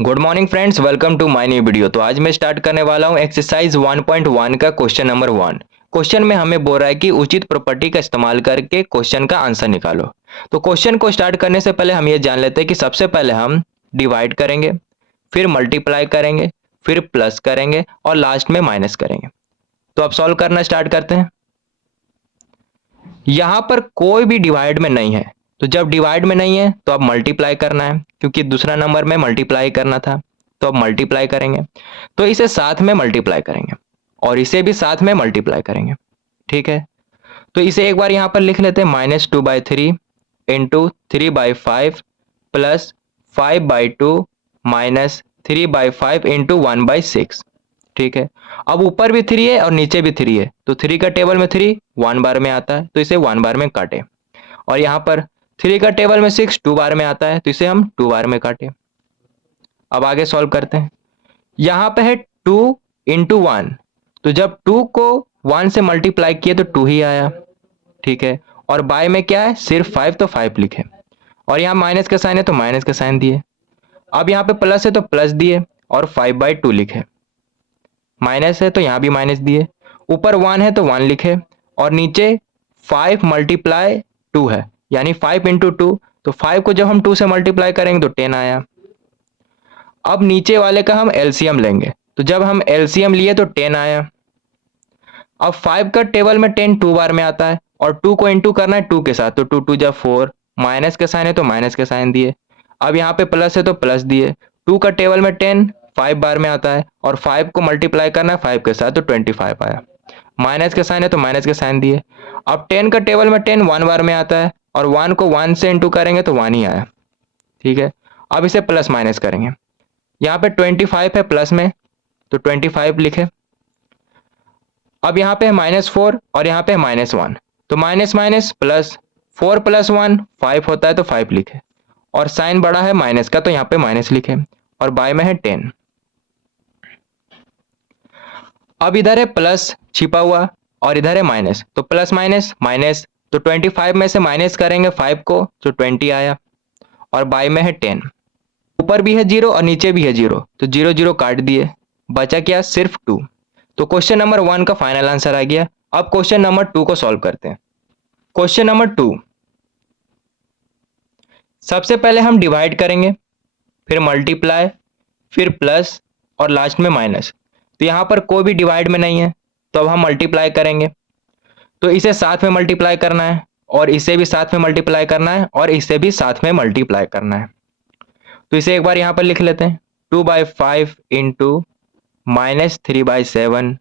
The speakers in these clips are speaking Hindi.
Good morning friends, welcome to my new video. तो आज मैं स्टार्ट करने वाला हूं एक्सरसाइज 1.1 का क्वेश्चन नंबर 1। क्वेश्चन में हमें बोल रहा है कि उचित प्रॉपर्टी का इस्तेमाल करके क्वेश्चन का आंसर निकालो। तो क्वेश्चन को स्टार्ट करने से पहले हम ये जान लेते हैं कि सबसे पहले हम डिवाइड करेंगे, फिर मल्टीप्लाई करेंगे, फिर प्लस करेंगे और लास्ट में माइनस करेंगे। तो अब सॉल्व करना स्टार्ट करते हैं। यहां पर कोई भी डिवाइड में नहीं है, तो जब डिवाइड में नहीं है तो अब मल्टीप्लाई करना है, क्योंकि दूसरा नंबर में मल्टीप्लाई करना था। तो अब मल्टीप्लाई करेंगे, तो इसे साथ में मल्टीप्लाई करेंगे और इसे भी साथ में मल्टीप्लाई करेंगे। ठीक है, तो इसे एक बार यहां पर लिख लेते हैं, -2/3 इंटू 3/5 प्लस 5/2 माइनस 3/5 इंटू 1/6। ठीक है, अब ऊपर भी 3 है और नीचे भी 3 है, तो 3 का टेबल में 3 1 बार में आता है, तो इसे 1 बार में काटे। और यहाँ पर 3 का टेबल में 6 2 बार में आता है, तो इसे हम 2 बार में काटे। अब आगे सॉल्व करते हैं। यहाँ पे है 2 इंटू 1, तो जब 2 को 1 से मल्टीप्लाई किए तो 2 ही आया। ठीक है, और बाय में क्या है, सिर्फ 5, तो 5 लिखे। और यहाँ माइनस का साइन है तो माइनस का साइन दिए। अब यहाँ पे प्लस है तो प्लस दिए और 5/2 लिखे। माइनस है तो यहाँ भी माइनस दिए। ऊपर 1 है तो 1 लिखे और नीचे 5 मल्टीप्लाई 2 है, यानी 5 इंटू 2, तो 5 को जब हम 2 से मल्टीप्लाई करेंगे तो 10 आया। अब नीचे वाले का हम एलसीएम लेंगे, तो जब हम एलसीएम लिए तो 10 आया। अब 5 का टेबल में 10 2 बार में आता है और 2 को इंटू करना है 2 के साथ, तो 2 2 जा 4, माइनस का साइन है तो माइनस का साइन दिए। अब यहाँ पे प्लस है तो प्लस दिए। 2 का टेबल में 10 5 बार में आता है और 5 को मल्टीप्लाई करना है 5 के साथ, तो 25 आया। माइनस का साइन है तो माइनस का साइन दिए। अब 10 का टेबल में 10 1 बार में आता है और 1 को 1 से इंटू करेंगे तो 1 ही आया। ठीक है, अब इसे प्लस माइनस करेंगे। यहाँ पे 25 है प्लस में, तो 25 लिखे। अब यहाँ पे है -4 और यहाँ पे है -1, तो माइनस माइनस प्लस, 4 + 1 5 होता है, तो 5 लिखे। और साइन बड़ा है माइनस का, तो यहाँ पे माइनस लिखे और बाय में है 10। अब इधर है प्लस छिपा हुआ और इधर है माइनस, तो प्लस माइनस माइनस, तो 25 में से माइनस करेंगे 5 को, तो 20 आया और बाय में है 10। ऊपर भी है 0 और नीचे भी है 0, तो 0 0 काट दिए, बचा क्या, सिर्फ 2। तो क्वेश्चन नंबर 1 का फाइनल आंसर आ गया। अब क्वेश्चन नंबर 2 को सॉल्व करते हैं। क्वेश्चन नंबर 2, सबसे पहले हम डिवाइड करेंगे, फिर मल्टीप्लाई, फिर प्लस और लास्ट में माइनस। तो यहाँ पर कोई भी डिवाइड में नहीं है, तो अब हम मल्टीप्लाई करेंगे। तो इसे साथ में मल्टीप्लाई करना है और इसे भी साथ में मल्टीप्लाई करना है और इसे भी साथ में मल्टीप्लाई करना है। तो इसे एक बार यहाँ पर लिख लेते हैं, 2/5 इंटू -3/7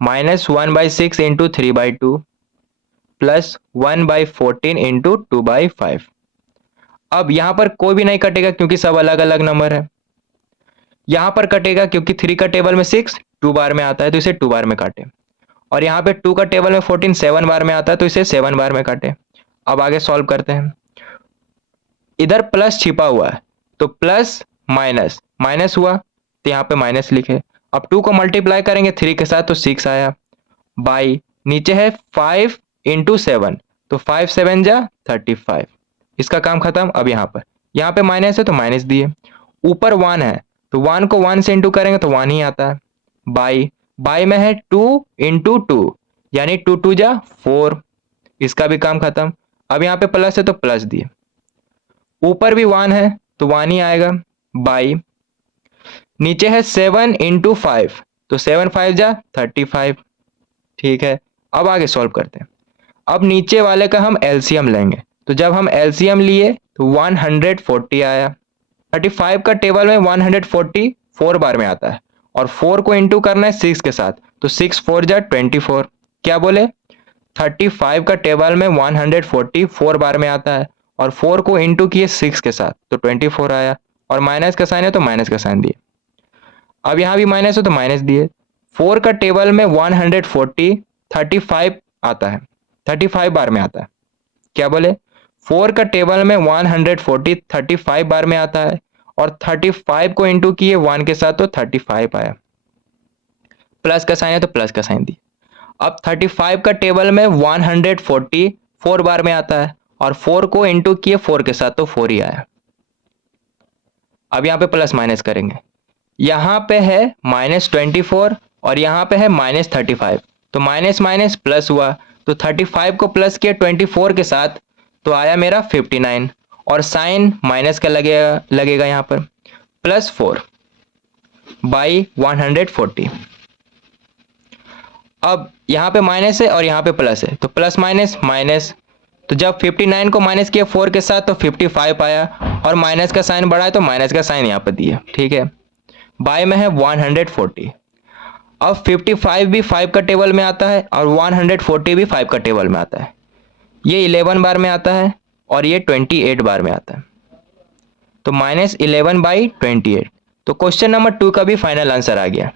-1/6 इंटू 3/2 प्लस 1/14 इंटू 2/5। अब यहाँ पर कोई भी नहीं कटेगा क्योंकि सब अलग अलग नंबर है। यहाँ पर कटेगा क्योंकि 3 का टेबल में 6 2 बार में आता है, तो इसे 2 बार में काटे। और यहाँ पे 2 का टेबल में 14 7 बार में आता है, तो इसे 7 बार में काटे। अब आगे सॉल्व करते हैं। इधर प्लस छिपा हुआ है, तो प्लस माइनस माइनस हुआ, तो यहाँ पे माइनस लिखे। अब 2 को मल्टीप्लाई करेंगे 3 के साथ, तो 6 आया। बाई नीचे है 5 इंटू 7, तो 5 7 जा 35। इसका काम खत्म। अब यहाँ पे माइनस है तो माइनस दिए। ऊपर 1 है, तो 1 को 1 से इंटू करेंगे तो 1 ही आता है। बाई बाई में है 2 इंटू 2, यानी 2 2 जा 4। इसका भी काम खत्म। अब यहाँ पे प्लस है तो प्लस दिए। ऊपर भी 1 है तो 1 ही आएगा। बाई नीचे है 7 इंटू 5, तो 7 5 जा 35। ठीक है, अब आगे सॉल्व करते हैं। अब नीचे वाले का हम एलसीएम लेंगे, तो जब हम एलसीएम लिए तो 140 आया। 35 का टेबल में 140 4 बार में आता है और 4 को इंटू करना है 6 के साथ, तो 6 4 जा 24। क्या बोले, 35 का टेबल में 140 4 बार में आता है और 4 को इंटू किए 6 के साथ, तो 24 आया। और माइनस का साइन है तो माइनस का साइन दिए। अब यहाँ भी माइनस है तो माइनस दिए। 4 का टेबल में 140 35 आता है, 35 बार में आता है। क्या बोले, 4 का टेबल में 140 35 बार में आता है और 35 को इंटू किए 1 के साथ, तो 35 आया। प्लस का साइन है तो प्लस का साइन दिए। अब 35 का टेबल में 140 4 बार में आता है और 4 को इंटू किए 4 के साथ, तो 4 ही आया। अब यहाँ पे प्लस माइनस करेंगे, यहाँ पे है -24 और यहाँ पे है -35, तो माइनस माइनस प्लस हुआ, तो 35 को प्लस किया 24 के साथ तो आया मेरा 59, और साइन माइनस का लगेगा यहाँ पर +4 बाई 140। अब यहाँ पे माइनस है और यहाँ पे प्लस है, तो प्लस माइनस माइनस, तो जब 59 को माइनस किया 4 के साथ तो 55 आया, और माइनस का साइन बढ़ा है तो माइनस का साइन यहाँ पर दिया, ठीक है। बाय में है 140। अब 55 भी 5 का टेबल में आता है और 140 भी 5 का टेबल में आता है। ये 11 बार में आता है और ये 28 बार में आता है, तो -11/28। तो क्वेश्चन नंबर 2 का भी फाइनल आंसर आ गया।